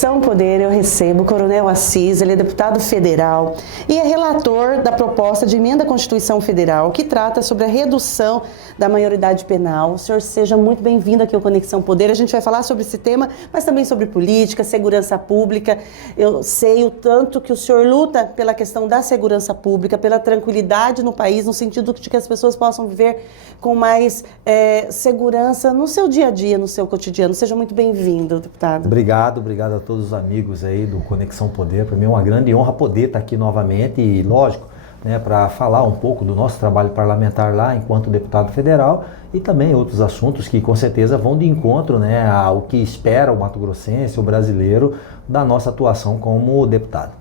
Conexão Poder eu recebo o Coronel Assis, ele é deputado federal e é relator da proposta de emenda à Constituição Federal que trata sobre a redução da maioridade penal. O senhor seja muito bem-vindo aqui ao Conexão Poder. A gente vai falar sobre esse tema, mas também sobre política, segurança pública. Eu sei o tanto que o senhor luta pela questão da segurança pública, pela tranquilidade no país, no sentido de que as pessoas possam viver com mais segurança no seu dia a dia, no seu cotidiano. Seja muito bem-vindo, deputado. Obrigado a todos os amigos aí do Conexão Poder. Para mim é uma grande honra poder estar aqui novamente e, lógico, para falar um pouco do nosso trabalho parlamentar lá enquanto deputado federal e também outros assuntos que com certeza vão de encontro ao que espera o mato-grossense, o brasileiro, da nossa atuação como deputado.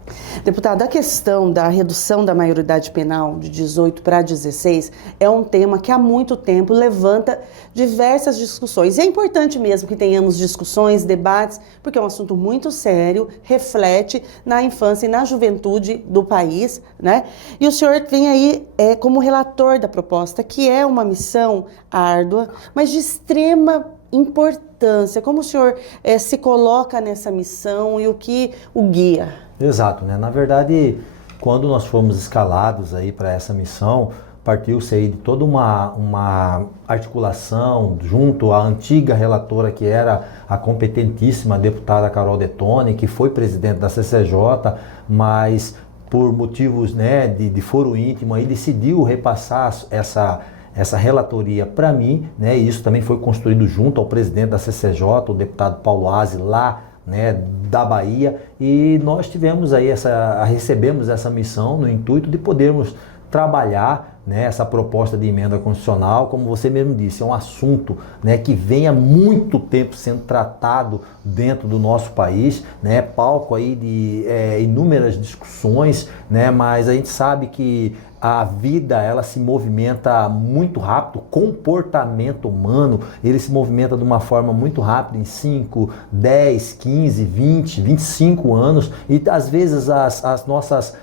Deputado, a questão da redução da maioridade penal de 18 para 16 é um tema que há muito tempo levanta diversas discussões. E é importante mesmo que tenhamos discussões, debates, porque é um assunto muito sério, reflete na infância e na juventude do país, né? E o senhor vem aí como relator da proposta, que é uma missão árdua, mas de extrema importância. Como o senhor se coloca nessa missão e o que o guia? Exato, Na verdade, quando nós fomos escalados aí para essa missão, partiu-se aí de toda uma articulação junto à antiga relatora, que era a competentíssima deputada Carol Detoni, que foi presidente da CCJ, mas por motivos de foro íntimo aí decidiu repassar essa relatoria para mim, e isso também foi construído junto ao presidente da CCJ, o deputado Paulo Aze, lá da Bahia, e nós tivemos aí recebemos essa missão no intuito de podermos trabalhar essa proposta de emenda constitucional. Como você mesmo disse, é um assunto que vem há muito tempo sendo tratado dentro do nosso país, palco aí de inúmeras discussões, mas a gente sabe que a vida, ela se movimenta muito rápido, o comportamento humano, ele se movimenta de uma forma muito rápida em 5, 10, 15, 20, 25 anos, e às vezes as nossas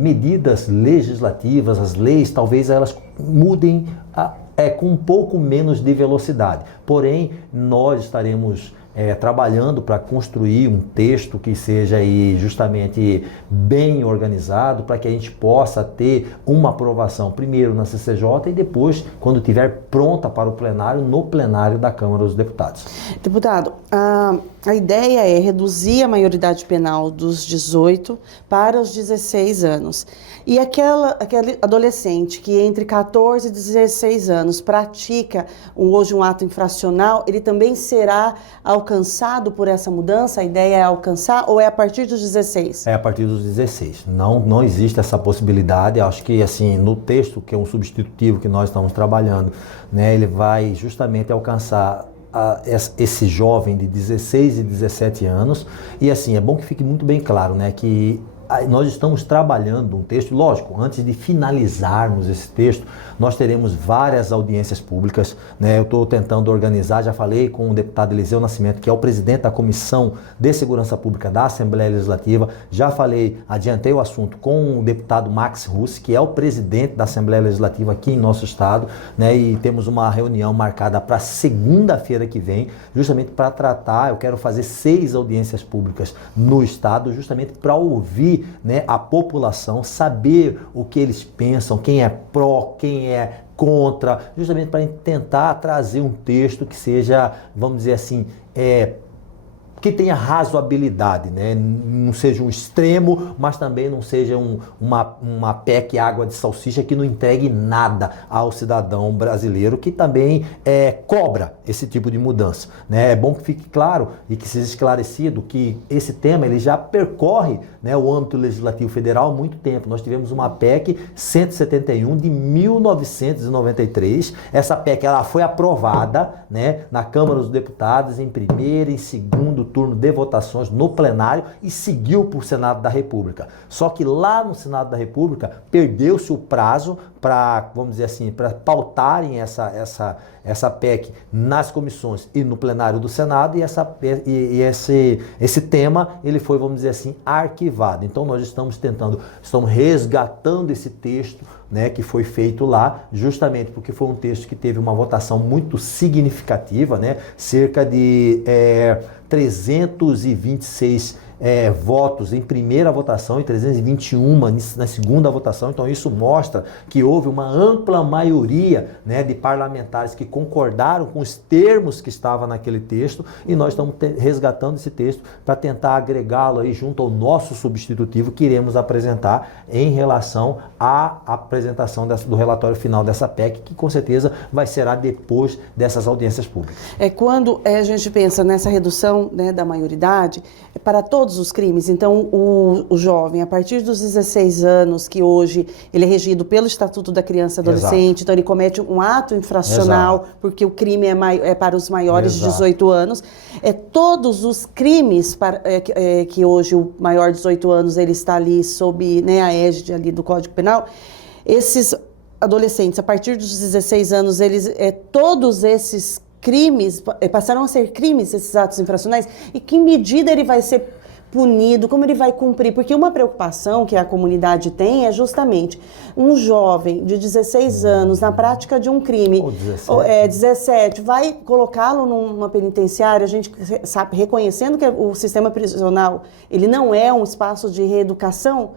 medidas legislativas, as leis, talvez elas mudem com um pouco menos de velocidade. Porém, nós estaremos trabalhando para construir um texto que seja aí justamente bem organizado, para que a gente possa ter uma aprovação primeiro na CCJ e depois, quando estiver pronta para o plenário, no plenário da Câmara dos Deputados. Deputado, a ideia é reduzir a maioridade penal dos 18 para os 16 anos. E aquele adolescente que entre 14 e 16 anos pratica hoje um ato infracional, ele também será alcançado por essa mudança? A ideia é alcançar ou é a partir dos 16? É a partir dos 16. Não existe essa possibilidade. Acho que assim, no texto, que é um substitutivo que nós estamos trabalhando, ele vai justamente alcançar esse jovem de 16 e 17 anos. E assim, é bom que fique muito bem claro, que nós estamos trabalhando um texto, lógico, antes de finalizarmos esse texto, nós teremos várias audiências públicas, Eu estou tentando organizar, já falei com o deputado Eliseu Nascimento, que é o presidente da Comissão de Segurança Pública da Assembleia Legislativa, já adiantei o assunto com o deputado Max Russi, que é o presidente da Assembleia Legislativa aqui em nosso estado, e temos uma reunião marcada para segunda-feira que vem, justamente para tratar. Eu quero fazer 6 audiências públicas no estado, justamente para ouvir a população, saber o que eles pensam, quem é pró, quem é contra, justamente para tentar trazer um texto que seja, vamos dizer assim, que tenha razoabilidade, Não seja um extremo, mas também não seja uma PEC água de salsicha que não entregue nada ao cidadão brasileiro, que também cobra esse tipo de mudança, É bom que fique claro e que seja esclarecido que esse tema ele já percorre o âmbito legislativo federal há muito tempo. Nós tivemos uma PEC 171 de 1993. Essa PEC ela foi aprovada na Câmara dos Deputados em primeiro e segundo turno de votações no plenário e seguiu para o Senado da República. Só que lá no Senado da República perdeu-se o prazo para, vamos dizer assim, para pautarem essa PEC nas comissões e no plenário do Senado, e esse tema ele foi, vamos dizer assim, arquivado. Então nós estamos resgatando esse texto né, que foi feito lá, justamente porque foi um texto que teve uma votação muito significativa, né, cerca de 326 votos em primeira votação e 321 na segunda votação. Então isso mostra que houve uma ampla maioria, né, de parlamentares que concordaram com os termos que estavam naquele texto, e nós estamos resgatando esse texto para tentar agregá-lo aí junto ao nosso substitutivo que iremos apresentar em relação à apresentação do relatório final dessa PEC, que com certeza será depois dessas audiências públicas. Quando a gente pensa nessa redução, né, da maioridade, para todos os crimes. Então, o jovem, a partir dos 16 anos, que hoje ele é regido pelo Estatuto da Criança e Adolescente, exato, então ele comete um ato infracional, exato, porque o crime é para os maiores, exato, de 18 anos. Todos os crimes que hoje o maior de 18 anos ele está ali sob, né, a égide ali do Código Penal, esses adolescentes, a partir dos 16 anos, todos esses crimes passaram a ser crimes, esses atos infracionais, e que medida ele vai ser punido, como ele vai cumprir? Porque uma preocupação que a comunidade tem é justamente um jovem de 16 anos na prática de um crime, 17, vai colocá-lo numa penitenciária, a gente sabe, reconhecendo que o sistema prisional ele não é um espaço de reeducação.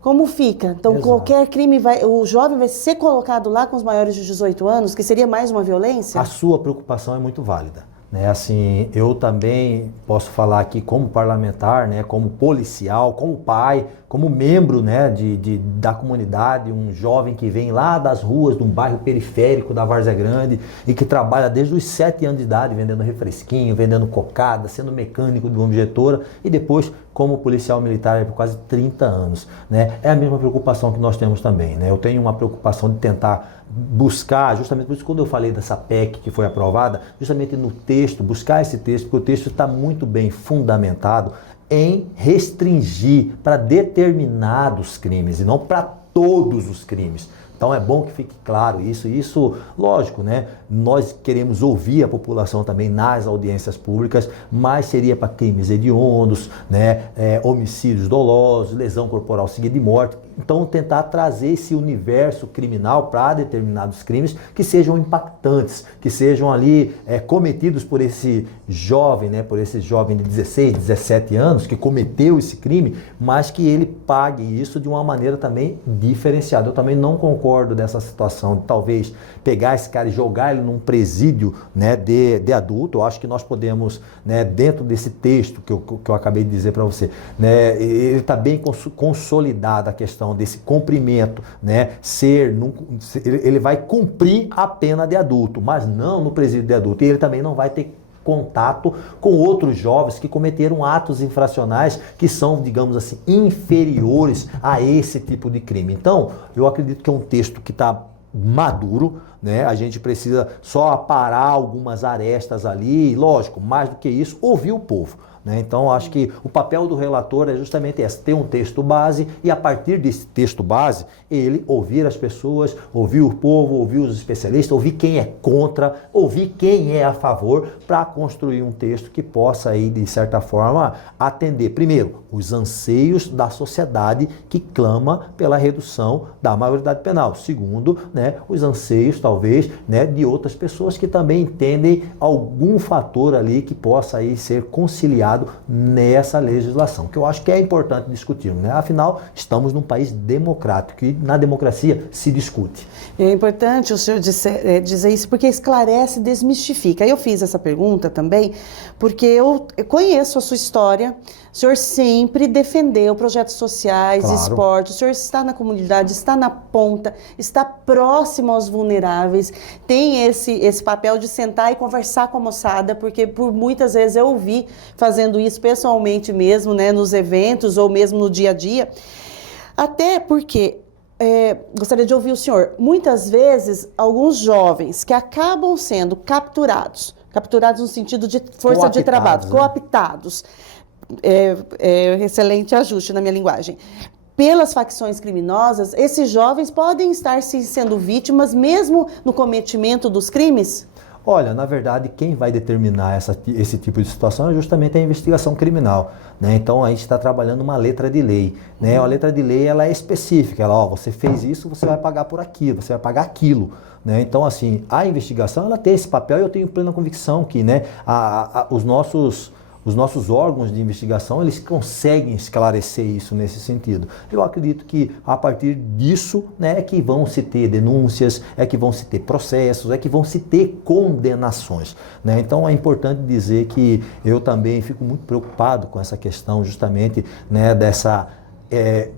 Como fica? Então, exato, qualquer crime, o jovem vai ser colocado lá com os maiores de 18 anos, que seria mais uma violência? A sua preocupação é muito válida, né? Assim, eu também posso falar aqui como parlamentar, né, como policial, como pai, como membro, né, da comunidade, um jovem que vem lá das ruas, de um bairro periférico da Várzea Grande e que trabalha desde os 7 anos de idade vendendo refresquinho, vendendo cocada, sendo mecânico de uma objetora e depois como policial militar por quase 30 anos, né? É a mesma preocupação que nós temos também, né? Eu tenho uma preocupação de tentar buscar, justamente por isso quando eu falei dessa PEC que foi aprovada, justamente no texto, buscar esse texto, porque o texto está muito bem fundamentado em restringir para determinados crimes e não para todos os crimes. Então é bom que fique claro isso, lógico, né? Nós queremos ouvir a população também nas audiências públicas, mas seria para crimes hediondos, né? Homicídios dolosos, lesão corporal seguida de morte. Então tentar trazer esse universo criminal para determinados crimes que sejam impactantes, que sejam ali cometidos por esse jovem, né? Por esse jovem de 16, 17 anos que cometeu esse crime, mas que ele pague isso de uma maneira também diferenciada. Eu também não concordo dessa situação de talvez pegar esse cara e jogar ele num presídio, né, de adulto. Eu acho que nós podemos, né, dentro desse texto que eu acabei de dizer para você, né, ele está bem consolidada a questão desse cumprimento, né, ele vai cumprir a pena de adulto, mas não no presídio de adulto, e ele também não vai ter contato com outros jovens que cometeram atos infracionais que são, digamos assim, inferiores a esse tipo de crime. Então, eu acredito que é um texto que está maduro, né? A gente precisa só aparar algumas arestas ali, e, lógico, mais do que isso, ouvir o povo, né? Então, acho que o papel do relator é justamente esse, ter um texto base e, a partir desse texto base, ele ouvir as pessoas, ouvir o povo, ouvir os especialistas, ouvir quem é contra, ouvir quem é a favor, para construir um texto que possa, aí, de certa forma, atender, primeiro, os anseios da sociedade que clama pela redução da maioridade penal. Segundo, né, os anseios, talvez, né, de outras pessoas que também entendem algum fator ali que possa aí ser conciliado nessa legislação, que eu acho que é importante discutirmos, né? Afinal, estamos num país democrático e na democracia se discute. É importante o senhor dizer isso porque esclarece e desmistifica. Eu fiz essa pergunta também porque eu conheço a sua história. O senhor sempre defendeu projetos sociais, claro, esporte, o senhor está na comunidade, está na ponta, está próximo aos vulneráveis, tem esse papel de sentar e conversar com a moçada, porque por muitas vezes eu ouvi fazendo isso pessoalmente mesmo, né, nos eventos ou mesmo no dia a dia, até porque... gostaria de ouvir o senhor. Muitas vezes, alguns jovens que acabam sendo capturados no sentido de força de trabalho, né? Cooptados, excelente ajuste na minha linguagem, pelas facções criminosas, esses jovens podem estar sendo vítimas mesmo no cometimento dos crimes? Olha, na verdade, quem vai determinar esse tipo de situação é justamente a investigação criminal, né? Então, a gente está trabalhando uma letra de lei, né? A letra de lei, ela é específica, ela, ó, você fez isso, você vai pagar por aquilo, você vai pagar aquilo, né? Então, assim, a investigação, ela tem esse papel e eu tenho plena convicção que, né, os nossos órgãos de investigação, eles conseguem esclarecer isso nesse sentido. Eu acredito que a partir disso, né, é que vão se ter denúncias, é que vão se ter processos, é que vão se ter condenações, né? Então é importante dizer que eu também fico muito preocupado com essa questão justamente, né,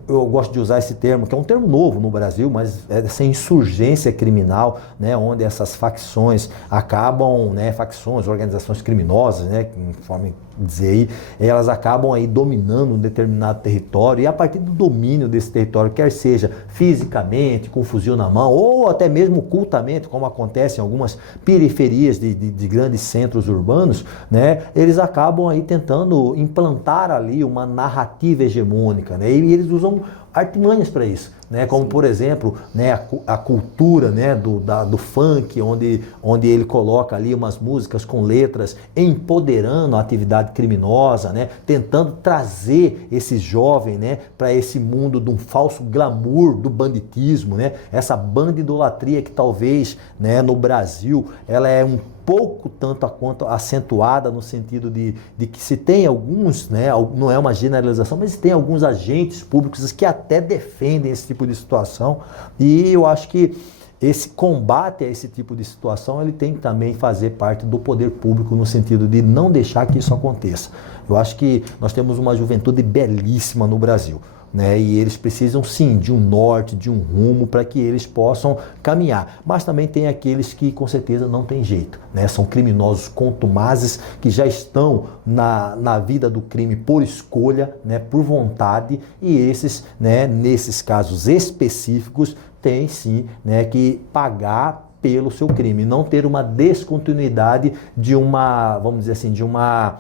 eu gosto de usar esse termo, que é um termo novo no Brasil, mas é essa insurgência criminal, né, onde essas facções acabam, né, facções, organizações criminosas, né, conforme dizer aí, elas acabam aí dominando um determinado território e a partir do domínio desse território, quer seja fisicamente, com um fuzil na mão, ou até mesmo ocultamente, como acontece em algumas periferias de grandes centros urbanos, né, eles acabam aí tentando implantar ali uma narrativa hegemônica, né, e eles usam artimanhas para isso, né? Como, por exemplo, né, a cultura, né, do funk, onde ele coloca ali umas músicas com letras empoderando a atividade criminosa, né, tentando trazer esse jovem, né, para esse mundo de um falso glamour do banditismo, né? Essa bandidolatria que talvez, né, no Brasil ela é um pouco tanto quanto acentuada no sentido de que se tem alguns, né, não é uma generalização, mas tem alguns agentes públicos que até defendem esse tipo de situação, e eu acho que esse combate a esse tipo de situação, ele tem que também fazer parte do poder público no sentido de não deixar que isso aconteça. Eu acho que nós temos uma juventude belíssima no Brasil, né? E eles precisam sim de um norte, de um rumo para que eles possam caminhar. Mas também tem aqueles que com certeza não tem jeito, né? São criminosos contumazes que já estão na vida do crime por escolha, né? Por vontade, e esses, né, nesses casos específicos, têm sim, né, que pagar pelo seu crime, não ter uma descontinuidade de uma, vamos dizer assim, de uma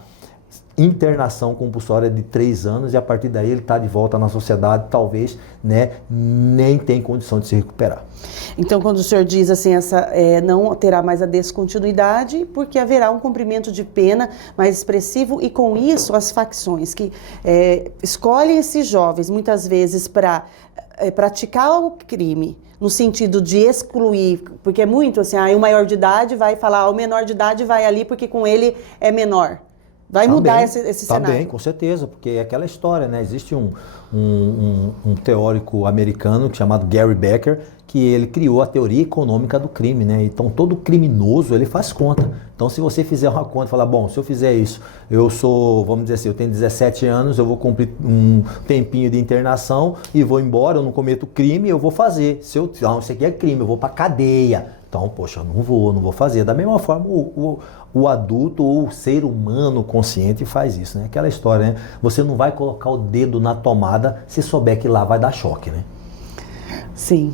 internação compulsória de 3 anos, e a partir daí ele está de volta na sociedade, talvez, né, nem tem condição de se recuperar. Então, quando o senhor diz assim, não terá mais a descontinuidade, porque haverá um cumprimento de pena mais expressivo, e com isso as facções que escolhem esses jovens, muitas vezes, para praticar o crime, no sentido de excluir, porque é muito assim, o maior de idade vai falar, o menor de idade vai ali porque com ele é menor. Vai mudar esse cenário. Também, com certeza, porque é aquela história, né? Existe um teórico americano chamado Gary Becker, que ele criou a teoria econômica do crime, né? Então, todo criminoso, ele faz conta. Então, se você fizer uma conta e falar, bom, se eu fizer isso, eu sou, vamos dizer assim, eu tenho 17 anos, eu vou cumprir um tempinho de internação e vou embora, eu não cometo crime, eu vou fazer. Isso aqui é crime, eu vou pra cadeia. Então, poxa, eu não vou fazer. Da mesma forma, o adulto ou o ser humano consciente faz isso, né? Aquela história, né? Você não vai colocar o dedo na tomada se souber que lá vai dar choque, né? Sim.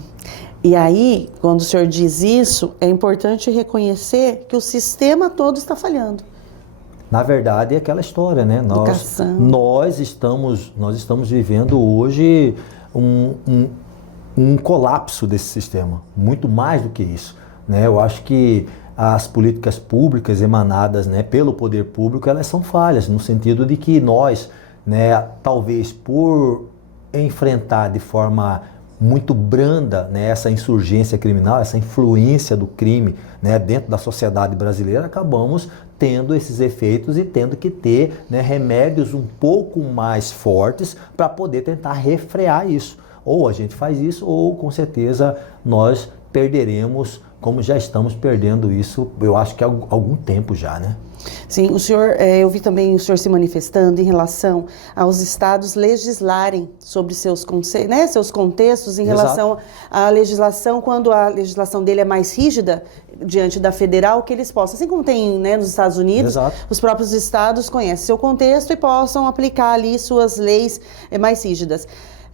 E aí, quando o senhor diz isso, é importante reconhecer que o sistema todo está falhando. Na verdade, é aquela história, né? Nós estamos vivendo hoje um colapso desse sistema, muito mais do que isso, né? Eu acho que as políticas públicas emanadas, né, pelo poder público, elas são falhas, no sentido de que nós, né, talvez por enfrentar de forma muito branda, né, essa insurgência criminal, essa influência do crime, né, dentro da sociedade brasileira, acabamos tendo esses efeitos e tendo que ter, né, remédios um pouco mais fortes para poder tentar refrear isso. Ou a gente faz isso, ou com certeza nós perderemos, como já estamos perdendo isso, eu acho que há algum tempo já, né? Sim, o senhor, eu vi também o senhor se manifestando em relação aos estados legislarem sobre seus contextos em relação à legislação, quando a legislação dele é mais rígida diante da federal, que eles possam, assim como tem, né, nos Estados Unidos, os próprios estados conhecem seu contexto e possam aplicar ali suas leis mais rígidas.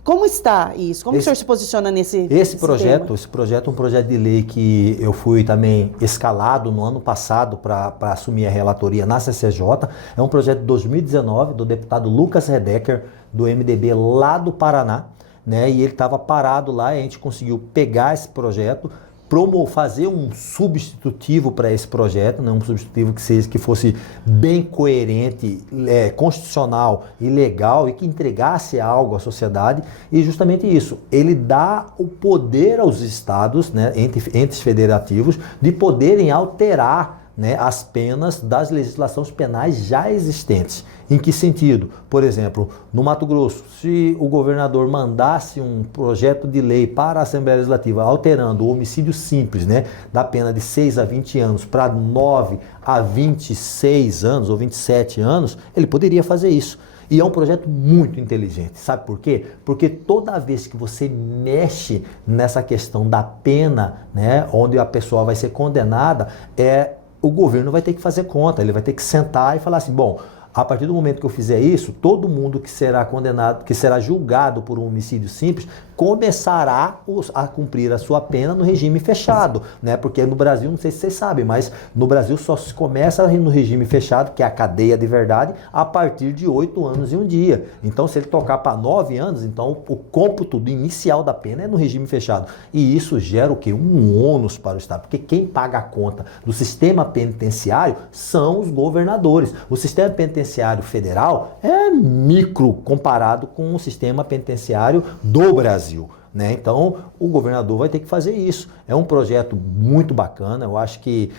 Como está isso? Como o senhor se posiciona nesse projeto? Esse projeto é um projeto de lei que eu fui também escalado no ano passado para assumir a relatoria na CCJ. É um projeto de 2019 do deputado Lucas Redecker, do MDB lá do Paraná, né? E ele estava parado lá e a gente conseguiu pegar esse projeto, fazer um substitutivo para esse projeto, né? Um substitutivo que fosse bem coerente, constitucional e legal e que entregasse algo à sociedade. E justamente isso, ele dá o poder aos estados, né, entes federativos, de poderem alterar, né, as penas das legislações penais já existentes. Em que sentido? Por exemplo, no Mato Grosso, se o governador mandasse um projeto de lei para a Assembleia Legislativa alterando o homicídio simples, né, da pena de 6 a 20 anos para 9 a 26 anos ou 27 anos, ele poderia fazer isso. E é um projeto muito inteligente. Sabe por quê? Porque toda vez que você mexe nessa questão da pena, né, onde a pessoa vai ser condenada, o governo vai ter que fazer conta, ele vai ter que sentar e falar assim, bom, a partir do momento que eu fizer isso, todo mundo que será condenado, que será julgado por um homicídio simples, começará a cumprir a sua pena no regime fechado, né? Porque no Brasil, não sei se vocês sabem, mas no Brasil só se começa no regime fechado, que é a cadeia de verdade, a partir de 8 anos e um dia. Então, se ele tocar para 9 anos, então o cômputo inicial da pena é no regime fechado. E isso gera o quê? Um ônus para o Estado, porque quem paga a conta do sistema penitenciário são os governadores. O sistema penitenciário federal é micro comparado com o sistema penitenciário do Brasil. Né? Então, o governador vai ter que fazer isso. É um projeto muito bacana, eu acho que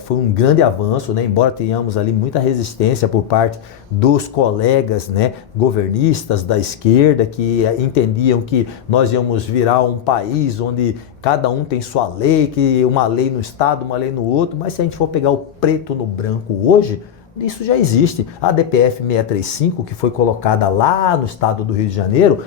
foi um grande avanço, né? Embora tenhamos ali muita resistência por parte dos colegas, né, governistas da esquerda, que entendiam que nós íamos virar um país onde cada um tem sua lei, que uma lei no estado, uma lei no outro, mas se a gente for pegar o preto no branco hoje, isso já existe. A DPF 635, que foi colocada lá no estado do Rio de Janeiro,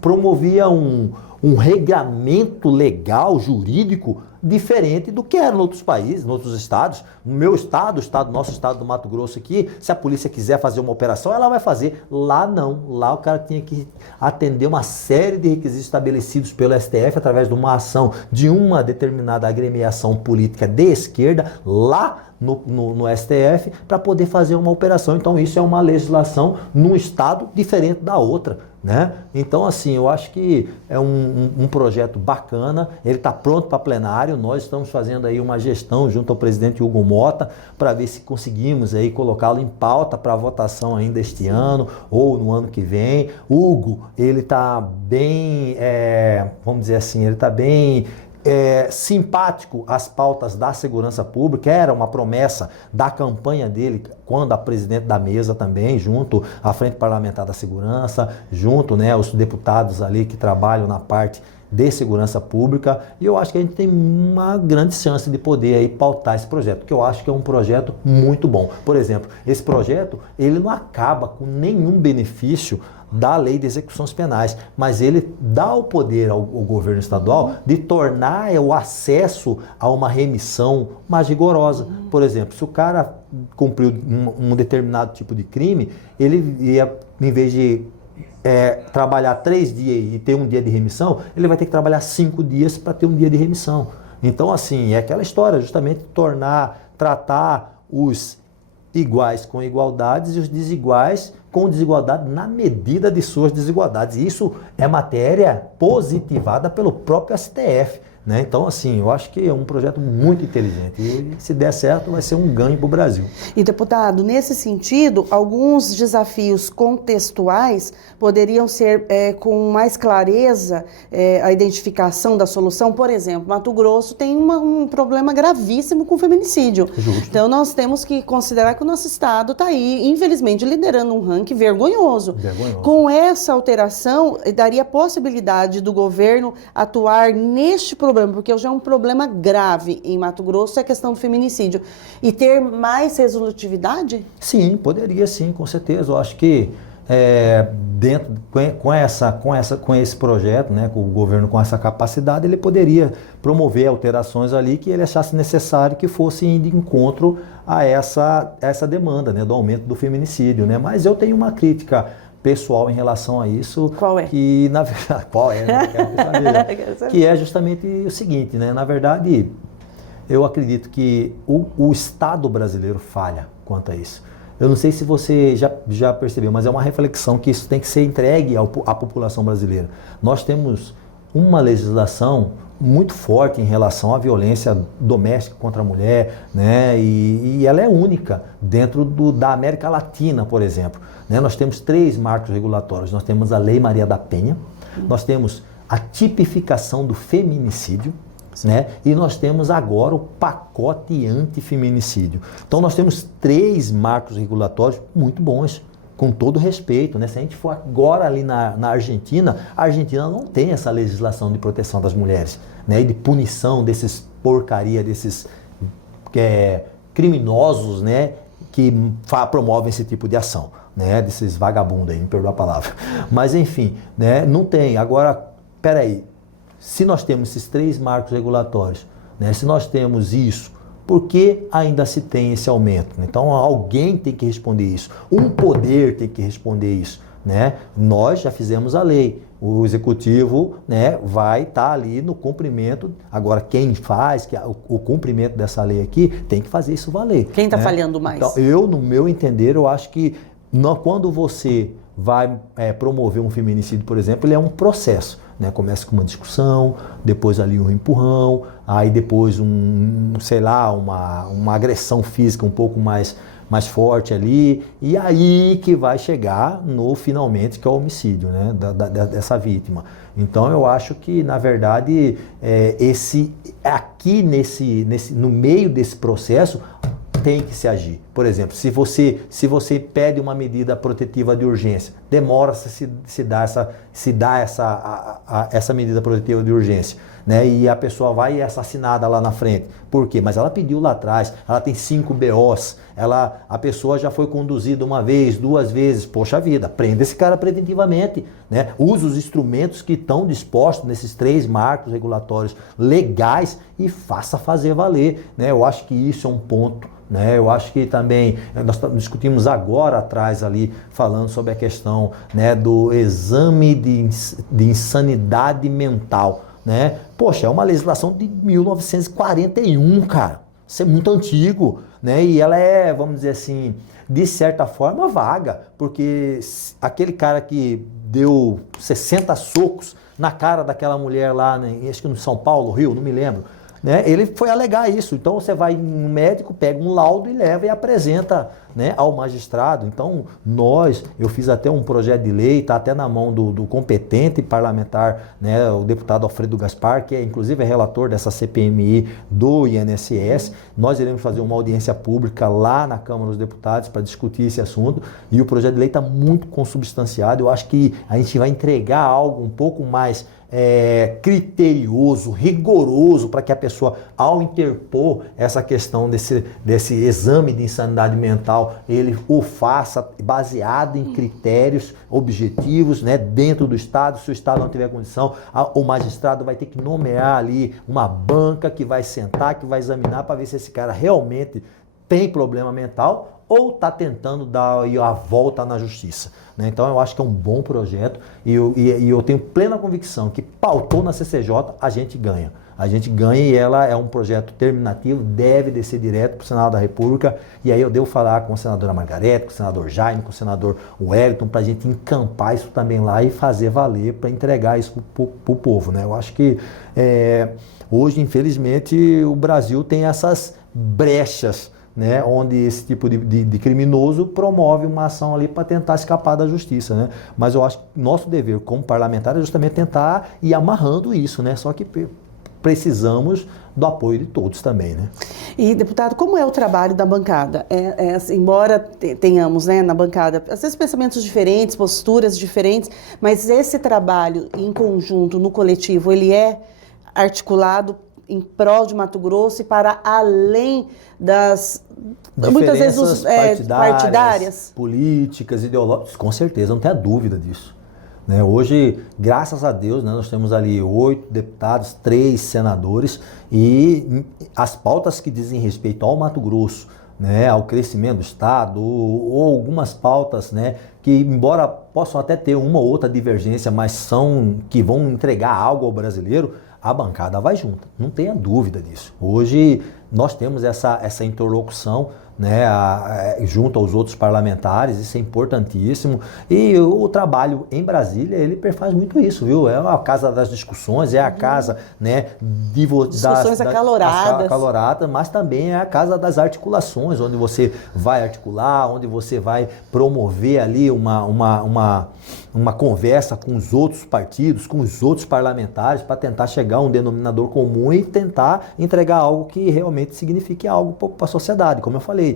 promovia um regramento legal, jurídico, diferente do que era em outros países, em outros estados. No meu estado, nosso estado do Mato Grosso aqui, se a polícia quiser fazer uma operação, ela vai fazer. Lá não. Lá o cara tinha que atender uma série de requisitos estabelecidos pelo STF através de uma ação de uma determinada agremiação política de esquerda, lá no STF, para poder fazer uma operação. Então isso é uma legislação num estado diferente da outra, né? Então assim, eu acho que é um projeto bacana, ele está pronto para plenário, nós estamos fazendo aí uma gestão junto ao presidente Hugo Mota, para ver se conseguimos aí colocá-lo em pauta para votação ainda este ano, ou no ano que vem. Hugo, ele está bem, vamos dizer assim, ele está bem simpático às pautas da segurança pública, era uma promessa da campanha dele, quando a presidente da mesa também, junto à Frente Parlamentar da Segurança, junto, né, os deputados ali que trabalham na parte de segurança pública, e eu acho que a gente tem uma grande chance de poder aí pautar esse projeto, que eu acho que é um projeto muito bom. Por exemplo, esse projeto, ele não acaba com nenhum benefício da lei de execuções penais, mas ele dá o poder ao governo estadual de tornar o acesso a uma remissão mais rigorosa. Por exemplo, se o cara cumpriu um determinado tipo de crime, ele ia, em vez de trabalhar 3 dias e ter um dia de remissão, ele vai ter que trabalhar 5 dias para ter um dia de remissão. Então, assim, é aquela história, justamente tratar os iguais com igualdades e os desiguais com desigualdade na medida de suas desigualdades. E isso é matéria positivada pelo próprio STF. Né? Então, assim, eu acho que é um projeto muito inteligente e, se der certo, vai ser um ganho para o Brasil. E, deputado, nesse sentido, alguns desafios contextuais poderiam ser com mais clareza a identificação da solução. Por exemplo, Mato Grosso tem um problema gravíssimo com feminicídio. Justo. Então, nós temos que considerar que o nosso estado está aí, infelizmente, liderando um ranking vergonhoso. Com essa alteração, daria possibilidade do governo atuar neste problema, porque hoje é um problema grave em Mato Grosso, é a questão do feminicídio, e ter mais resolutividade? Sim, poderia sim, com certeza. Eu acho que com esse projeto, né, com o governo com essa capacidade, ele poderia promover alterações ali que ele achasse necessário que fossem de encontro a essa demanda, né, do aumento do feminicídio, né? Mas eu tenho uma crítica pessoal em relação a isso. Qual é? Que, na verdade, quero saber. Que é justamente o seguinte, né? Na verdade, eu acredito que o Estado brasileiro falha quanto a isso. Eu não sei se você já percebeu, mas é uma reflexão que isso tem que ser entregue à população brasileira. Nós temos uma legislação muito forte em relação à violência doméstica contra a mulher, né? E ela é única dentro da América Latina, por exemplo. Né? Nós temos 3 marcos regulatórios. Nós temos a Lei Maria da Penha, nós temos a tipificação do feminicídio, né? E nós temos agora o pacote antifeminicídio. Então nós temos 3 marcos regulatórios muito bons, com todo respeito, né? Se a gente for agora ali na Argentina, a Argentina não tem essa legislação de proteção das mulheres, né? E de punição desses porcaria, desses criminosos, né? Que promovem esse tipo de ação, né? Desses vagabundos aí, me perdoa a palavra. Mas enfim, né? Não tem. Agora, peraí, se nós temos esses 3 marcos regulatórios, né? Se nós temos isso, por que ainda se tem esse aumento? Então alguém tem que responder isso, um poder tem que responder isso, né? Nós já fizemos a lei, o executivo, né, vai estar ali no cumprimento. Agora quem faz o cumprimento dessa lei aqui tem que fazer isso valer. Quem está né? falhando mais? Então, no meu entender, eu acho que quando você vai promover um feminicídio, por exemplo, ele é um processo. Né? Começa com uma discussão, depois ali um empurrão, aí depois uma agressão física um pouco mais forte ali, e aí que vai chegar no finalmente, que é o homicídio, né? Dessa vítima. Então eu acho que, na verdade, no meio desse processo, tem que se agir. Por exemplo, se você pede uma medida protetiva de urgência, demora-se se dar essa medida protetiva de urgência, né? E a pessoa vai assassinada lá na frente. Por quê? Mas ela pediu lá atrás, ela tem 5 BOs, a pessoa já foi conduzida 1 vez, 2 vezes, poxa vida, prenda esse cara preventivamente, né? Use os instrumentos que estão dispostos nesses 3 marcos regulatórios legais e faça fazer valer, né? Eu acho que isso é um ponto. Né? Eu acho que também, nós discutimos agora atrás ali, falando sobre a questão, né, do exame de insanidade mental, né? Poxa, é uma legislação de 1941, cara, isso é muito antigo, né? E ela é, vamos dizer assim, de certa forma vaga, porque aquele cara que deu 60 socos na cara daquela mulher lá, né, acho que no São Paulo, Rio, não me lembro, né? Ele foi alegar isso. Então você vai no médico, pega um laudo e leva e apresenta, né, ao magistrado. Então eu fiz até um projeto de lei, está até na mão do competente parlamentar, né, o deputado Alfredo Gaspar, que inclusive é relator dessa CPMI do INSS. Nós iremos fazer uma audiência pública lá na Câmara dos Deputados para discutir esse assunto, e o projeto de lei está muito consubstanciado. Eu acho que a gente vai entregar algo um pouco mais criterioso, rigoroso, para que a pessoa, ao interpor essa questão desse exame de insanidade mental, ele o faça baseado em critérios objetivos, né, dentro do Estado. Se o Estado não tiver condição, o magistrado vai ter que nomear ali uma banca que vai sentar, que vai examinar para ver se esse cara realmente tem problema mental ou está tentando dar a volta na justiça. Né? Então eu acho que é um bom projeto e eu tenho plena convicção que pautou na CCJ, a gente ganha. A gente ganha e ela é um projeto terminativo, deve descer direto para o Senado da República, e aí eu devo falar com a senadora Margarete, com o senador Jaime, com o senador Wellington, para a gente encampar isso também lá e fazer valer, para entregar isso para o povo. Né? Eu acho que hoje, infelizmente, o Brasil tem essas brechas, né, onde esse tipo de criminoso promove uma ação ali para tentar escapar da justiça, né? Mas eu acho que nosso dever como parlamentar é justamente tentar ir amarrando isso, né? Só que precisamos do apoio de todos também, né? E, deputado, como é o trabalho da bancada? Embora tenhamos, né, na bancada, às vezes pensamentos diferentes, posturas diferentes, mas esse trabalho em conjunto, no coletivo, ele é articulado em prol de Mato Grosso e para além das muitas vezes partidárias, políticas, ideológicas, com certeza, não tenha dúvida disso. Né? Hoje, graças a Deus, né, nós temos ali 8 deputados, 3 senadores, e as pautas que dizem respeito ao Mato Grosso, né, ao crescimento do Estado, ou algumas pautas, né, que embora possam até ter uma ou outra divergência, mas que vão entregar algo ao brasileiro, a bancada vai junto, não tenha dúvida disso. Hoje nós temos essa interlocução, né, junto aos outros parlamentares, isso é importantíssimo. E o trabalho em Brasília, ele perfaz muito isso, viu? É a casa das discussões, é a casa, né, discussões acaloradas, mas também é a casa das articulações, onde você vai articular, onde você vai promover ali uma conversa com os outros partidos, com os outros parlamentares, para tentar chegar a um denominador comum e tentar entregar algo que realmente signifique algo para a sociedade. Como eu falei,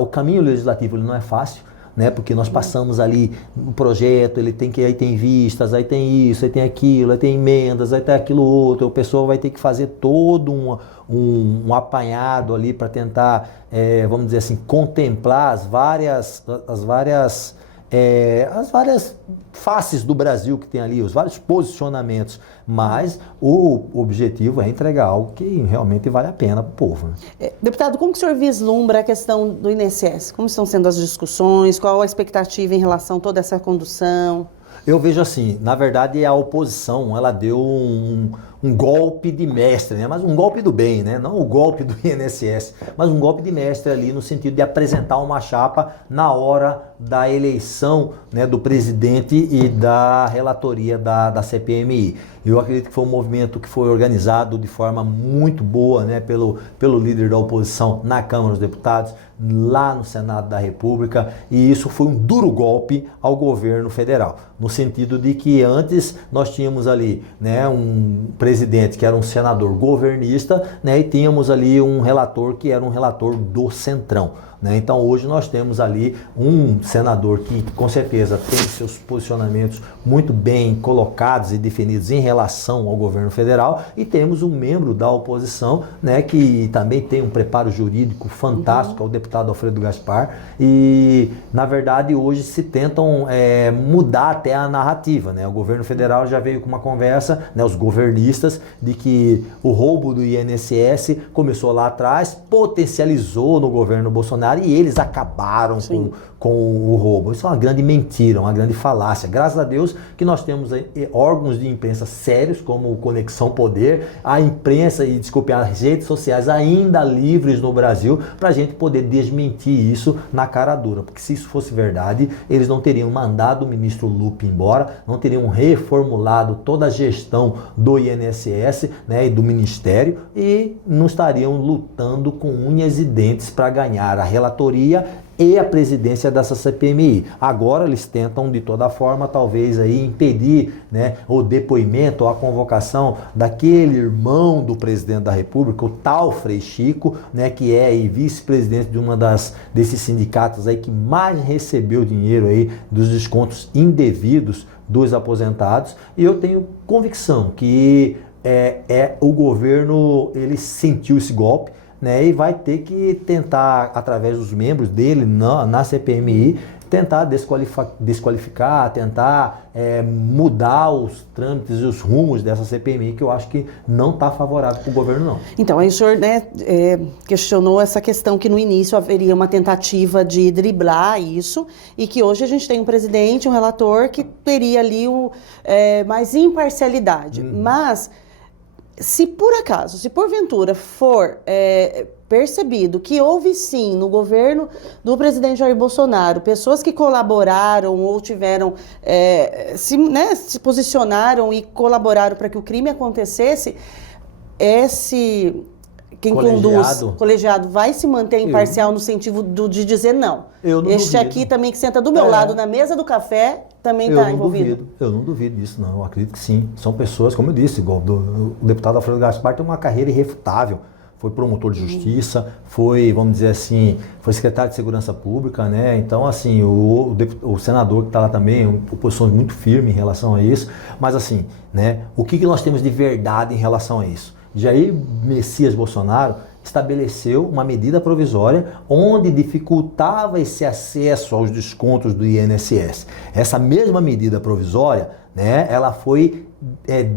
o caminho legislativo ele não é fácil, né? Porque nós passamos ali no projeto, aí tem vistas, aí tem isso, aí tem aquilo, aí tem emendas, aí tem aquilo outro, a pessoa vai ter que fazer todo um apanhado ali para tentar, vamos dizer assim, contemplar as várias faces do Brasil que tem ali, os vários posicionamentos, mas o objetivo é entregar algo que realmente vale a pena para o povo. Né? Deputado, como que o senhor vislumbra a questão do INSS? Como estão sendo as discussões? Qual a expectativa em relação a toda essa condução? Eu vejo assim, na verdade a oposição, ela deu um golpe de mestre, né? Mas um golpe do bem, né? Não o golpe do INSS, mas um golpe de mestre ali no sentido de apresentar uma chapa na hora da eleição, né, do presidente e da relatoria da CPMI. Eu acredito que foi um movimento que foi organizado de forma muito boa, né, pelo líder da oposição na Câmara dos Deputados, lá no Senado da República, e isso foi um duro golpe ao governo federal, no sentido de que antes nós tínhamos ali, né, um presidente que era um senador governista, né, e tínhamos ali um relator que era um relator do Centrão. Né? Então hoje nós temos ali um senador que com certeza tem seus posicionamentos muito bem colocados e definidos em relação ao governo federal, e temos um membro da oposição, né, que também tem um preparo jurídico fantástico, é o deputado Alfredo Gaspar, e na verdade hoje se tentam mudar até a narrativa. Né? O governo federal já veio com uma conversa, né, os governistas, de que o roubo do INSS começou lá atrás, potencializou no governo Bolsonaro e eles acabaram com o roubo. Isso é uma grande mentira, uma grande falácia. Graças a Deus que nós temos órgãos de imprensa sérios, como o Conexão Poder, a imprensa e, desculpe, as redes sociais ainda livres no Brasil, para a gente poder desmentir isso na cara dura. Porque se isso fosse verdade, eles não teriam mandado o ministro Lupe embora, não teriam reformulado toda a gestão do INSS, né, e do Ministério, e não estariam lutando com unhas e dentes para ganhar a relatoria e a presidência dessa CPMI. Agora eles tentam de toda forma talvez aí impedir, né, o depoimento ou a convocação daquele irmão do presidente da República, o tal Frei Chico, né, que é aí vice-presidente de uma desses sindicatos aí que mais recebeu dinheiro aí dos descontos indevidos dos aposentados. E eu tenho convicção que o governo ele sentiu esse golpe, né, e vai ter que tentar, através dos membros dele na CPMI, tentar desqualificar, tentar mudar os trâmites e os rumos dessa CPMI, que eu acho que não está favorável para o governo, não. Então, aí o senhor, né, questionou essa questão que no início haveria uma tentativa de driblar isso, e que hoje a gente tem um presidente, um relator, que teria ali mais imparcialidade. Mas se por acaso, se porventura for percebido que houve sim no governo do presidente Jair Bolsonaro pessoas que colaboraram ou tiveram, se posicionaram e colaboraram para que o crime acontecesse, quem conduz, colegiado, vai se manter imparcial no sentido de dizer não. Este duvido. Aqui também que senta do meu lado na mesa do café também está envolvido. Eu não duvido disso, não. Eu acredito que sim. São pessoas, como eu disse, igual o deputado Alfredo Gaspar tem uma carreira irrefutável. Foi promotor de justiça, foi, vamos dizer assim, foi secretário de Segurança Pública, né? Então, assim, o senador que está lá também, posições muito firme em relação a isso. Mas, assim, né? O que nós temos de verdade em relação a isso? Jair Messias Bolsonaro estabeleceu uma medida provisória onde dificultava esse acesso aos descontos do INSS. Essa mesma medida provisória, né, ela foi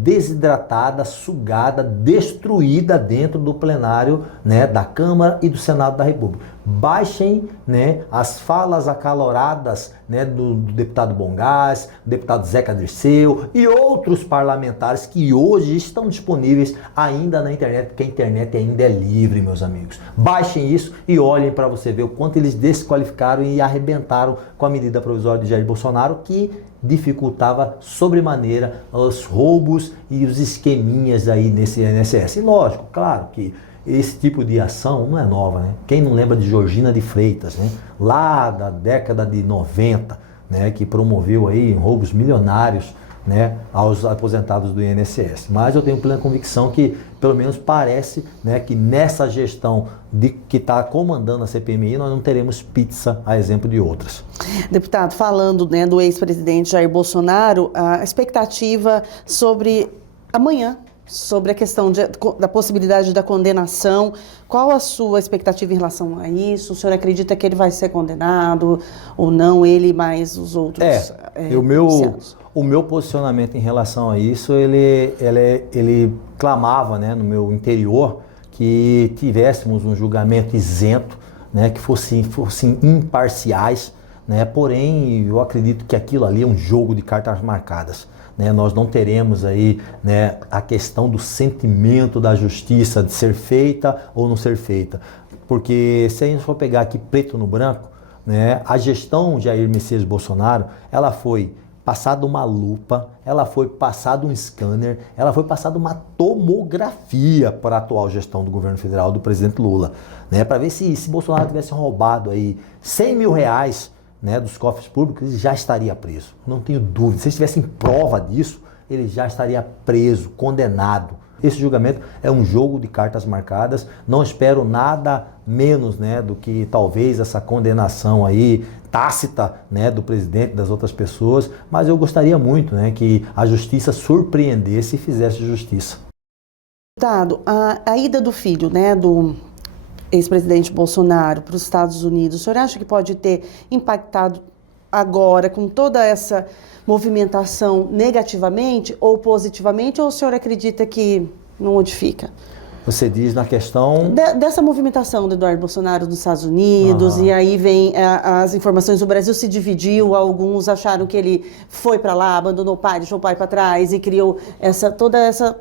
desidratada, sugada, destruída dentro do plenário, né, da Câmara e do Senado da República. Baixem, né, as falas acaloradas, né, do deputado Bongás, do deputado Zeca Dirceu e outros parlamentares que hoje estão disponíveis ainda na internet, porque a internet ainda é livre, meus amigos. Baixem isso e olhem para você ver o quanto eles desqualificaram e arrebentaram com a medida provisória de Jair Bolsonaro, que dificultava sobremaneira os roubos e os esqueminhas aí nesse INSS. E lógico, claro que esse tipo de ação não é nova, né? Quem não lembra de Georgina de Freitas, né? Lá da década de 90, né? Que promoveu aí roubos milionários, né, aos aposentados do INSS. Mas eu tenho plena convicção que, pelo menos parece, né, que nessa gestão que está comandando a CPMI, nós não teremos pizza, a exemplo de outras. Deputado, falando, né, do ex-presidente Jair Bolsonaro, a expectativa sobre amanhã, sobre a questão da possibilidade da condenação, qual a sua expectativa em relação a isso? O senhor acredita que ele vai ser condenado ou não, ele mais os outros O meu posicionamento em relação a isso, ele clamava, né, no meu interior que tivéssemos um julgamento isento, né, que fossem imparciais, né, porém eu acredito que aquilo ali é um jogo de cartas marcadas. Né, nós não teremos aí, né, a questão do sentimento da justiça de ser feita ou não ser feita, porque se a gente for pegar aqui preto no branco, né, a gestão Jair Messias Bolsonaro, ela foi passada uma lupa, ela foi passada um scanner, ela foi passada uma tomografia para a atual gestão do governo federal do presidente Lula, né, para ver se Bolsonaro tivesse roubado aí 100 mil reais, né, dos cofres públicos, ele já estaria preso. Não tenho dúvida. Se eles tivessem prova disso, ele já estaria preso, condenado. Esse julgamento é um jogo de cartas marcadas. Não espero nada menos, né, do que talvez essa condenação aí tácita, né, do presidente e das outras pessoas, mas eu gostaria muito, né, que a justiça surpreendesse e fizesse justiça. Deputado, a ida do filho, né, do ex-presidente Bolsonaro para os Estados Unidos, o senhor acha que pode ter impactado agora com toda essa movimentação negativamente ou positivamente, ou o senhor acredita que não modifica? Você diz na questão... Dessa movimentação do Eduardo Bolsonaro nos Estados Unidos, e aí vem as informações, o Brasil se dividiu, alguns acharam que ele foi para lá, abandonou o pai, deixou o pai para trás e criou toda essa...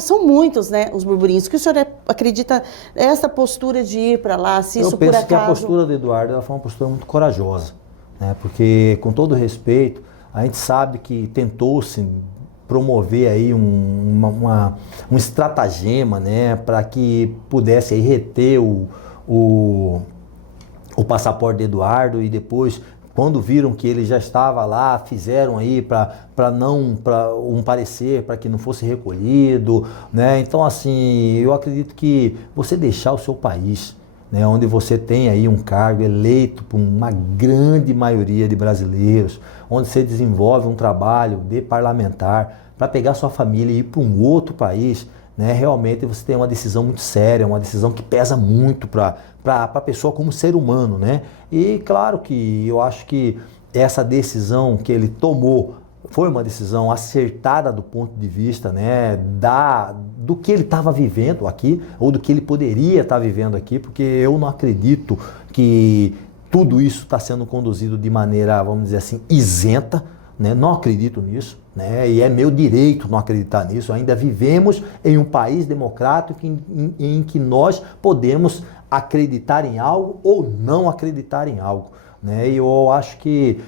São muitos, né, os burburinhos. O que o senhor acredita nessa postura de ir para lá, se isso por acaso... Eu penso que a postura do Eduardo ela foi uma postura muito corajosa, né, porque, com todo respeito, a gente sabe que tentou-se promover aí um estratagema, né, para que pudesse aí reter o passaporte de Eduardo, e depois, quando viram que ele já estava lá, fizeram aí para um parecer, para que não fosse recolhido, né? Então, assim, eu acredito que você deixar o seu país, né, onde você tem aí um cargo eleito por uma grande maioria de brasileiros, onde você desenvolve um trabalho de parlamentar para pegar sua família e ir para um outro país, né, realmente você tem uma decisão muito séria, uma decisão que pesa muito para a pessoa como ser humano, né? E claro que eu acho que essa decisão que ele tomou foi uma decisão acertada do ponto de vista, né, do que ele estava vivendo aqui, ou do que ele poderia estar vivendo aqui, porque eu não acredito que tudo isso está sendo conduzido de maneira, vamos dizer assim, isenta, né? Não acredito nisso, né? E é meu direito não acreditar nisso. Ainda vivemos em um país democrático em que nós podemos acreditar em algo ou não acreditar em algo, né? E eu acho que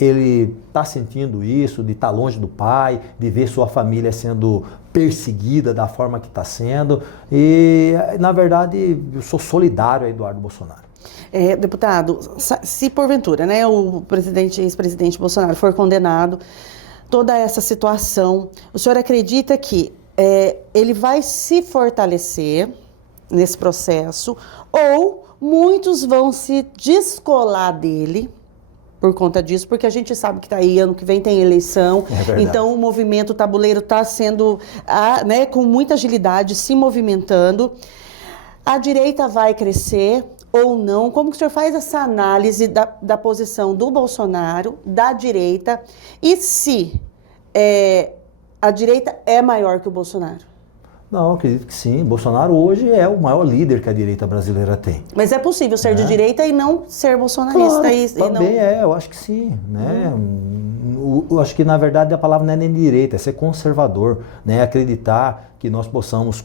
ele está sentindo isso, de estar longe do pai, de ver sua família sendo perseguida da forma que está sendo. E, na verdade, eu sou solidário a Eduardo Bolsonaro. Deputado, se porventura, né, o ex-presidente Bolsonaro for condenado, toda essa situação, o senhor acredita que ele vai se fortalecer nesse processo, ou muitos vão se descolar dele por conta disso, porque a gente sabe que tá aí, ano que vem tem eleição, então o movimento tabuleiro está sendo, né, com muita agilidade, se movimentando. A direita vai crescer ou não? Como que o senhor faz essa análise da posição do Bolsonaro, da direita, e se A direita é maior que o Bolsonaro. Não, acredito que sim. Bolsonaro hoje é o maior líder que a direita brasileira tem. Mas é possível ser de direita e não ser bolsonarista. Claro, também eu acho que sim, né? Eu acho que, na verdade, a palavra não é nem direita, é ser conservador, né? Acreditar que nós possamos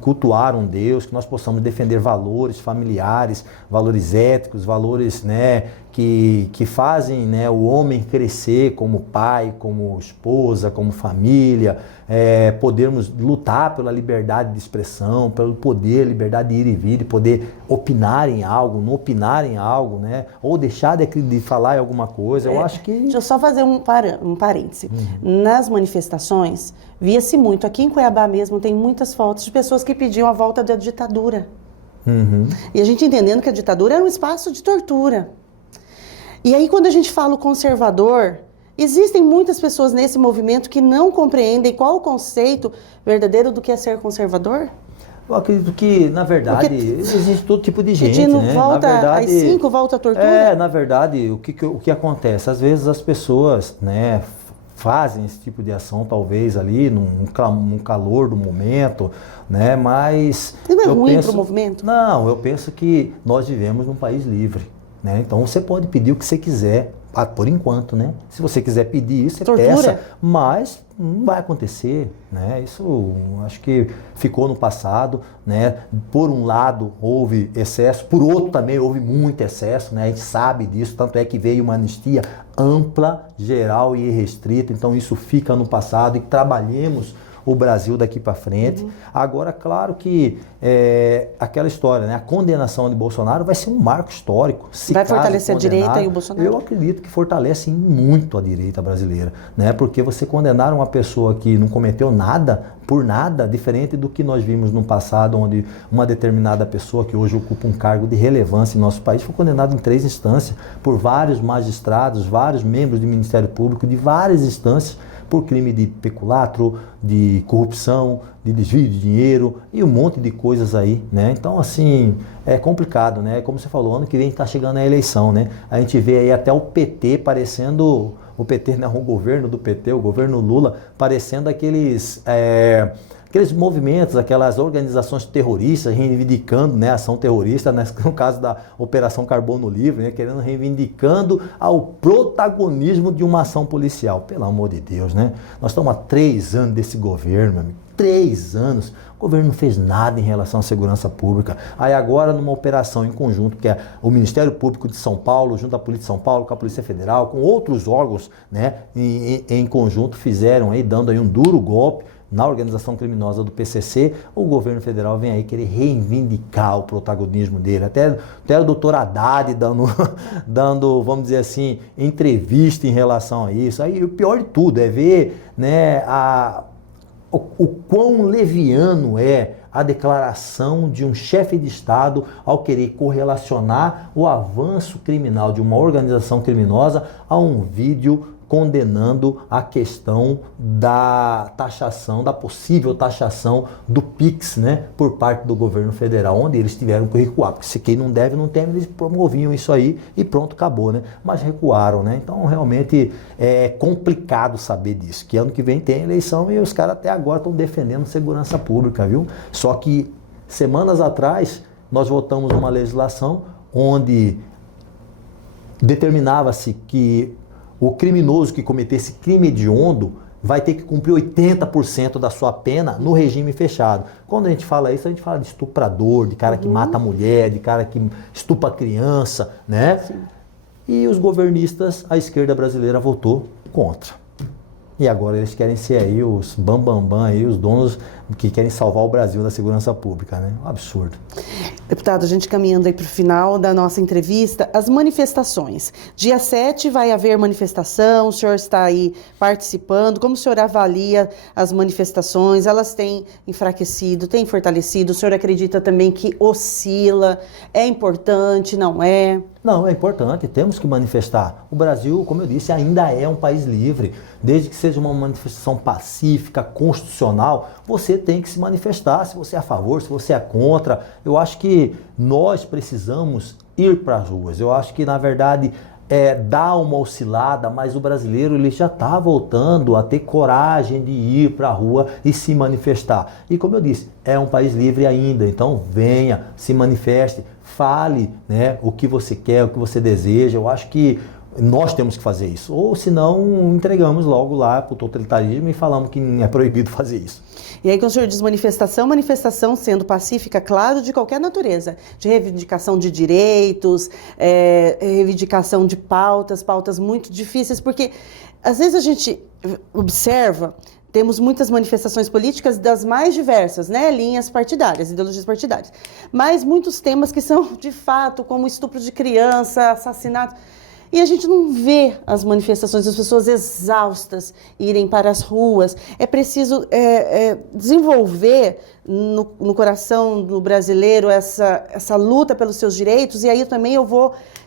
cultuar um Deus, que nós possamos defender valores familiares, valores éticos, valores, né, que fazem, né, o homem crescer como pai, como esposa, como família, podermos lutar pela liberdade de expressão, pelo poder, liberdade de ir e vir, de poder opinar em algo, não opinar em algo, né, ou deixar de falar em alguma coisa. Eu acho que... Deixa eu só fazer um parêntese. Nas manifestações, via-se muito, aqui em Cuiabá mesmo, tem muitas fotos de pessoas que pediam a volta da ditadura. E a gente entendendo que a ditadura era um espaço de tortura. E aí, quando a gente fala o conservador, existem muitas pessoas nesse movimento que não compreendem qual o conceito verdadeiro do que é ser conservador. Eu acredito que, na verdade, existe todo tipo de gente, pedindo né? volta Na verdade, às 5, volta à tortura. na verdade, o que acontece? Às vezes as pessoas, né, fazem esse tipo de ação, talvez ali, num calor do momento, né? Mas... Não é ruim para o movimento? Não, eu penso que nós vivemos num país livre, né? Então você pode pedir o que você quiser, por enquanto, né? Se você quiser pedir isso, você peça, mas não vai acontecer, né? Isso acho que ficou no passado, né? Por um lado houve excesso, por outro também houve muito excesso, né? A gente sabe disso, tanto é que veio uma anistia ampla, geral e irrestrita, então isso fica no passado e trabalhemos o Brasil daqui para frente. Agora, claro que aquela história, né? A condenação de Bolsonaro vai ser um marco histórico. Vai fortalecer a direita e o Bolsonaro? Eu acredito que fortalece muito a direita brasileira, né? Porque você condenar uma pessoa que não cometeu nada, por nada, diferente do que nós vimos no passado, onde uma determinada pessoa que hoje ocupa um cargo de relevância em nosso país foi condenada em 3 instâncias por vários magistrados, vários membros do Ministério Público, de várias instâncias, por crime de peculato, de corrupção, de desvio de dinheiro e um monte de coisas aí, né? Então, assim, é complicado, né? Como você falou, ano que vem está chegando a eleição, né? A gente vê aí até o PT parecendo... O PT, né? O governo do PT, o governo Lula, parecendo aqueles movimentos, aquelas organizações terroristas reivindicando, né, ação terrorista, né, no caso da Operação Carbono Livre, né, reivindicando ao protagonismo de uma ação policial. Pelo amor de Deus, né? Nós estamos há 3 anos desse governo, meu amigo. 3 anos. O governo não fez nada em relação à segurança pública. Aí agora, numa operação em conjunto, que é o Ministério Público de São Paulo, junto à Polícia de São Paulo, com a Polícia Federal, com outros órgãos, né, em conjunto, fizeram aí, dando aí um duro golpe na organização criminosa do PCC, o governo federal vem aí querer reivindicar o protagonismo dele. Até o doutor Haddad dando, vamos dizer assim, entrevista em relação a isso. Aí o pior de tudo é ver, né, o quão leviano é a declaração de um chefe de Estado ao querer correlacionar o avanço criminal de uma organização criminosa a um vídeo condenando a questão da taxação, da possível taxação do PIX, né, por parte do governo federal, onde eles tiveram que recuar, porque se quem não deve, não teme, eles promoviam isso aí e pronto, acabou, né, mas recuaram, né, então realmente é complicado saber disso, que ano que vem tem eleição e os caras até agora estão defendendo segurança pública, viu, só que semanas atrás nós votamos uma legislação onde determinava-se que o criminoso que cometesse crime hediondo vai ter que cumprir 80% da sua pena no regime fechado. Quando a gente fala isso, a gente fala de estuprador, de cara que mata a mulher, de cara que estupra a criança, né? Sim. E os governistas, a esquerda brasileira votou contra. E agora eles querem ser aí os bambambam, aí, os donos que querem salvar o Brasil da segurança pública, né? Um absurdo. Deputado, a gente caminhando aí para o final da nossa entrevista, as manifestações. Dia 7 vai haver manifestação, o senhor está aí participando. Como o senhor avalia as manifestações? Elas têm enfraquecido, têm fortalecido? O senhor acredita também que oscila? É importante, não é? Não, é importante, temos que manifestar. O Brasil, como eu disse, ainda é um país livre. Desde que seja uma manifestação pacífica, constitucional, você tem que se manifestar, se você é a favor, se você é contra. Eu acho que nós precisamos ir para as ruas. Eu acho que, na verdade, dá uma oscilada, mas o brasileiro ele já está voltando a ter coragem de ir para a rua e se manifestar. E como eu disse, é um país livre ainda, então venha, se manifeste, fale, né, o que você quer, o que você deseja. Eu acho que nós temos que fazer isso, ou senão entregamos logo lá para o totalitarismo e falamos que é proibido fazer isso. E aí, quando o senhor diz manifestação sendo pacífica, claro, de qualquer natureza, de reivindicação de direitos, reivindicação de pautas muito difíceis, porque às vezes a gente observa, temos muitas manifestações políticas das mais diversas, né, linhas partidárias, ideologias partidárias, mas muitos temas que são, de fato, como estupro de criança, assassinato. E a gente não vê as manifestações, as pessoas exaustas irem para as ruas. É preciso desenvolver no coração do brasileiro essa luta pelos seus direitos. E aí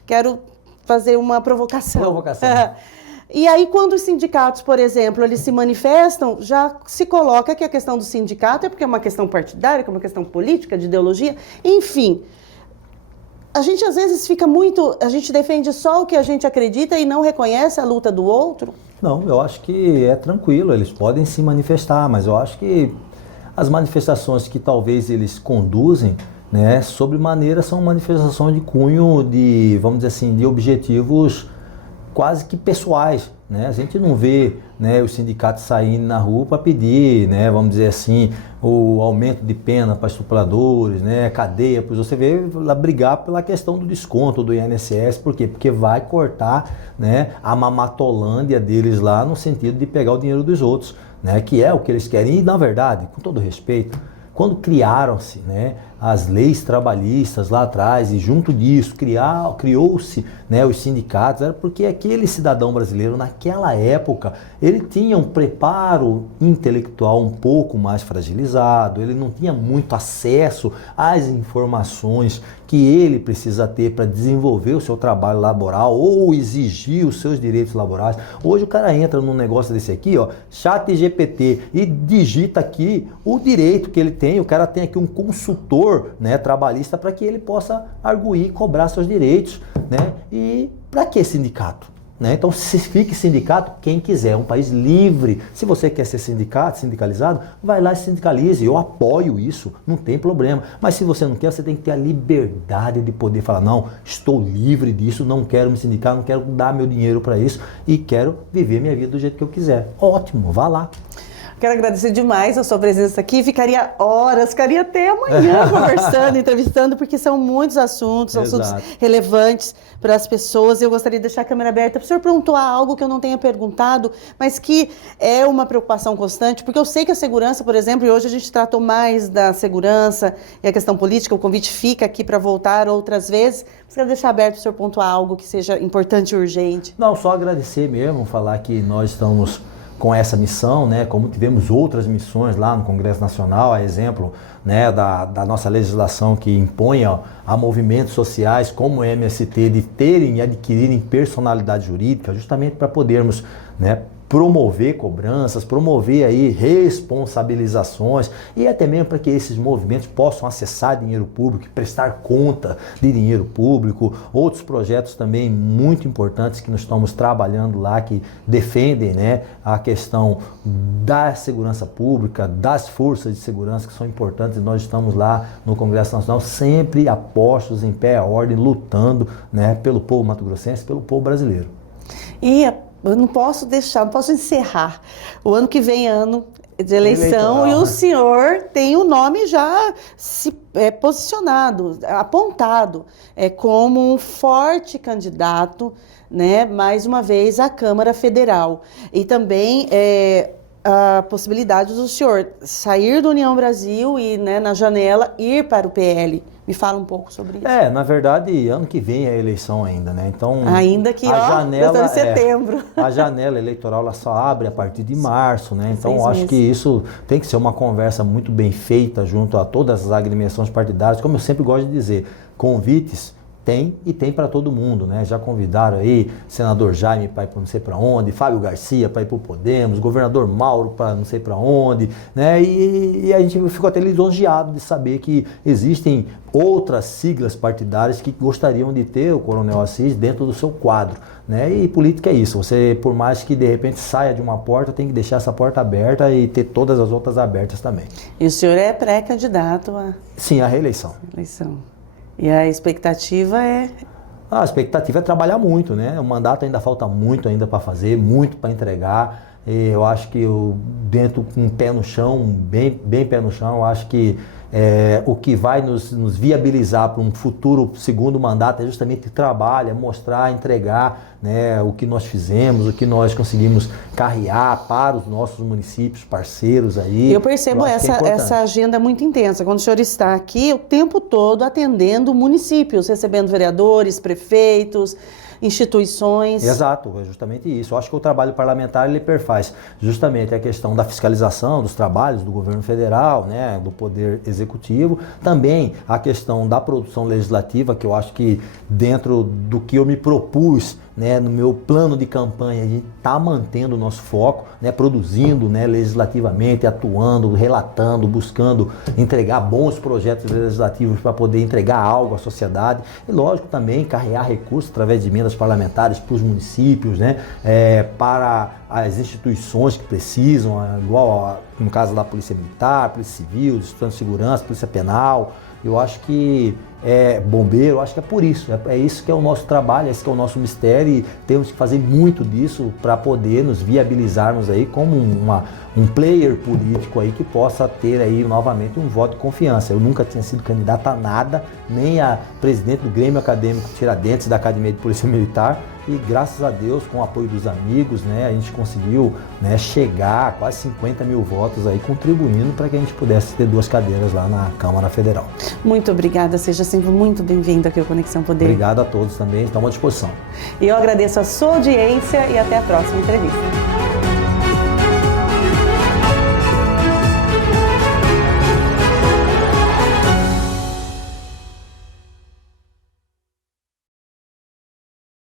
quero fazer uma provocação. E aí, quando os sindicatos, por exemplo, eles se manifestam, já se coloca que a questão do sindicato é porque é uma questão partidária, que é uma questão política, de ideologia, enfim. A gente às vezes a gente defende só o que a gente acredita e não reconhece a luta do outro? Não, eu acho que é tranquilo, eles podem se manifestar, mas eu acho que as manifestações que talvez eles conduzem, né, sobremaneira são manifestações de cunho vamos dizer assim, de objetivos quase que pessoais, né? A gente não vê, né, os sindicatos saindo na rua para pedir, né, vamos dizer assim, o aumento de pena para estupradores, né, cadeia, pois você vê lá brigar pela questão do desconto do INSS, por quê? Porque vai cortar, né, a mamatolândia deles lá no sentido de pegar o dinheiro dos outros, né, que é o que eles querem. E na verdade, com todo respeito, quando criaram-se, né, as leis trabalhistas lá atrás e junto disso criou-se, né, os sindicatos, era porque aquele cidadão brasileiro naquela época ele tinha um preparo intelectual um pouco mais fragilizado, ele não tinha muito acesso às informações que ele precisa ter para desenvolver o seu trabalho laboral ou exigir os seus direitos laborais. Hoje o cara entra num negócio desse aqui, ó, ChatGPT, e digita aqui o direito que ele tem, o cara tem aqui um consultor, né, trabalhista, para que ele possa arguir e cobrar seus direitos, né? E para que sindicato? Né? Então, se fique sindicato, quem quiser, é um país livre. Se você quer ser sindicalizado, vai lá e sindicalize. Eu apoio isso, não tem problema. Mas se você não quer, você tem que ter a liberdade de poder falar, não, estou livre disso, não quero me sindicar, não quero dar meu dinheiro para isso e quero viver minha vida do jeito que eu quiser. Ótimo, vá lá. Quero agradecer demais a sua presença aqui. Ficaria horas, ficaria até amanhã conversando, entrevistando, porque são muitos assuntos, assuntos relevantes para as pessoas. Eu gostaria de deixar a câmera aberta para o senhor pontuar algo que eu não tenha perguntado, mas que é uma preocupação constante, porque eu sei que a segurança, por exemplo, e hoje a gente tratou mais da segurança e a questão política, o convite fica aqui para voltar outras vezes, mas quero deixar aberto para o senhor pontuar algo que seja importante e urgente. Não, só agradecer mesmo, falar que nós estamos com essa missão, né, como tivemos outras missões lá no Congresso Nacional, a exemplo, né, da nossa legislação que impõe a movimentos sociais como o MST de terem e adquirirem personalidade jurídica, justamente para podermos, né, promover cobranças, promover aí responsabilizações e até mesmo para que esses movimentos possam acessar dinheiro público, prestar conta de dinheiro público. Outros projetos também muito importantes que nós estamos trabalhando lá, que defendem, né, a questão da segurança pública, das forças de segurança que são importantes, e nós estamos lá no Congresso Nacional sempre apostos em pé à ordem, lutando, né, pelo povo mato-grossense, pelo povo brasileiro. E eu não posso encerrar. O ano que vem é ano de eleição e o senhor tem o nome já posicionado, apontado como um forte candidato, né, mais uma vez à Câmara Federal. E também a possibilidade do senhor sair do União Brasil e, né, na janela, ir para o PL. Me fala um pouco sobre isso. Na verdade, ano que vem é a eleição ainda, né? Então, ainda que, janela, em setembro. A janela eleitoral ela só abre a partir de março, né? Então, eu acho que isso tem que ser uma conversa muito bem feita junto a todas as agremiações partidárias. Como eu sempre gosto de dizer, convites Tem, e tem para todo mundo, né? Já convidaram aí senador Jaime para ir para não sei para onde, Fábio Garcia para ir para o Podemos, governador Mauro para não sei para onde, né? E a gente ficou até lisonjeado de saber que existem outras siglas partidárias que gostariam de ter o Coronel Assis dentro do seu quadro, né? E política é isso, você, por mais que de repente saia de uma porta, tem que deixar essa porta aberta e ter todas as outras abertas também. E o senhor é pré-candidato à Sim, a reeleição. eleição. E a expectativa é... A expectativa é trabalhar muito, né? O mandato ainda falta muito ainda para fazer, muito para entregar. Eu acho que dentro com um pé no chão, bem pé no chão, eu acho que o que vai nos viabilizar para um futuro segundo mandato é justamente o trabalho, é mostrar, entregar, né, o que nós fizemos, o que nós conseguimos carrear para os nossos municípios, parceiros aí. Eu percebo essa agenda muito intensa, quando o senhor está aqui o tempo todo atendendo municípios, recebendo vereadores, prefeitos, instituições. Exato, é justamente isso. Eu acho que o trabalho parlamentar ele perfaz justamente a questão da fiscalização dos trabalhos do governo federal, né, do poder executivo, também a questão da produção legislativa, que eu acho que dentro do que eu me propus, né, no meu plano de campanha, a gente está mantendo o nosso foco, né, produzindo, né, legislativamente, atuando, relatando, buscando entregar bons projetos legislativos para poder entregar algo à sociedade e, lógico, também carregar recursos através de emendas parlamentares para os municípios, né, para as instituições que precisam, igual no caso da Polícia Militar, Polícia Civil, Instituição de Segurança, Polícia Penal. Eu acho que bombeiro, eu acho que é por isso, é isso que é o nosso trabalho, esse que é o nosso mistério e temos que fazer muito disso para poder nos viabilizarmos aí como um player político aí que possa ter aí novamente um voto de confiança. Eu nunca tinha sido candidato a nada, nem a presidente do Grêmio Acadêmico Tiradentes da Academia de Polícia Militar e graças a Deus, com o apoio dos amigos, né, a gente conseguiu, né, chegar a quase 50 mil votos aí, contribuindo para que a gente pudesse ter 2 cadeiras lá na Câmara Federal. Muito obrigada, seja sempre muito bem-vindo aqui ao Conexão Poder. Obrigado a todos também, estamos à disposição. E eu agradeço a sua audiência e até a próxima entrevista.